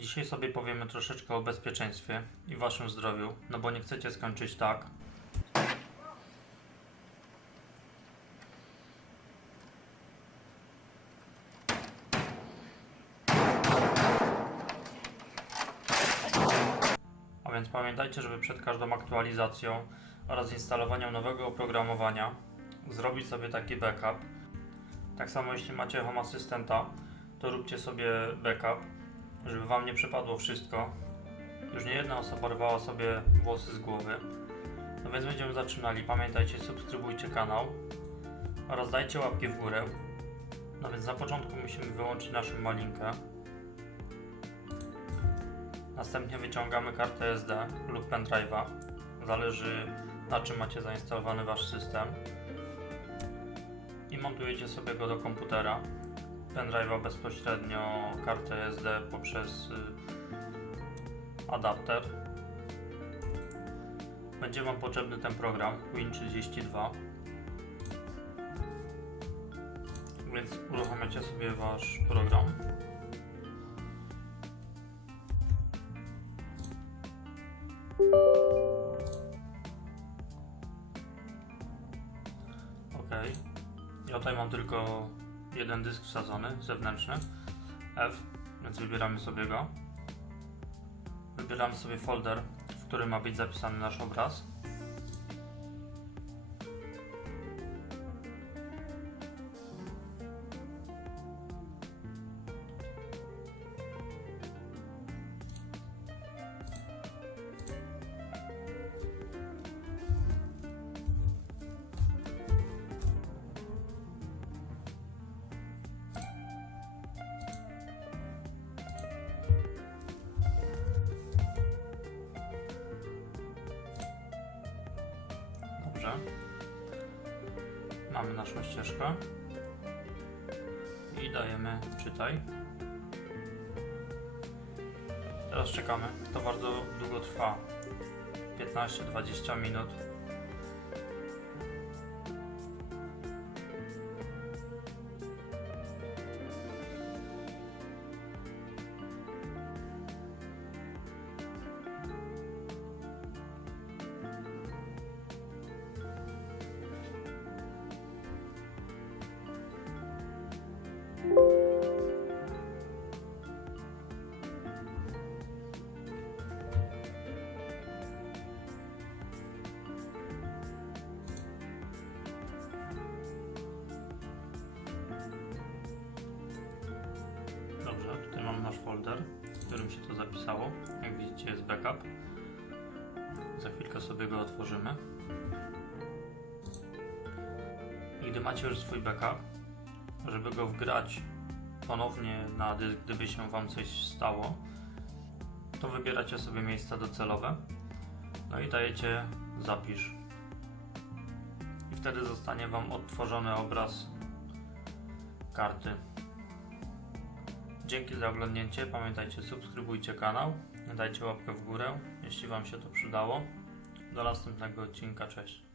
Dzisiaj sobie powiemy troszeczkę o bezpieczeństwie i waszym zdrowiu, no bo nie chcecie skończyć tak. A więc pamiętajcie, żeby przed każdą aktualizacją oraz instalowaniem nowego oprogramowania zrobić sobie taki backup. Tak samo jeśli macie Home Assistanta, to róbcie sobie backup, żeby Wam nie przepadło wszystko. Już nie jedna osoba rwała sobie włosy z głowy. No więc będziemy zaczynali. Pamiętajcie, subskrybujcie kanał oraz dajcie łapki w górę. No więc na początku musimy wyłączyć naszą malinkę. Następnie wyciągamy kartę SD lub pendrive'a. Zależy na czym macie zainstalowany Wasz system. I montujecie sobie go do komputera. Pendrive'a bezpośrednio kartę SD poprzez y, adapter. Będzie Wam potrzebny ten program Win32. Więc uruchamiacie sobie Wasz program. Ok. Ja tutaj mam tylko jeden dysk wsadzony, zewnętrzny. F, więc wybieramy sobie go. Wybieramy sobie folder, w którym ma być zapisany nasz obraz. Dobrze. Mamy naszą ścieżkę. I dajemy czytaj. Teraz czekamy. To bardzo długo trwa. 15-20 minut. Dobrze, tutaj mamy nasz folder, w którym się to zapisało. Jak widzicie jest backup. Za chwilkę sobie go otworzymy. I gdy macie już swój backup, żeby go wgrać ponownie na dysk, gdyby się Wam coś stało, to wybieracie sobie miejsca docelowe. No i dajecie zapisz. I wtedy zostanie Wam odtworzony obraz karty. Dzięki za oglądnięcie. Pamiętajcie, subskrybujcie kanał, dajcie łapkę w górę, jeśli Wam się to przydało. Do następnego odcinka. Cześć.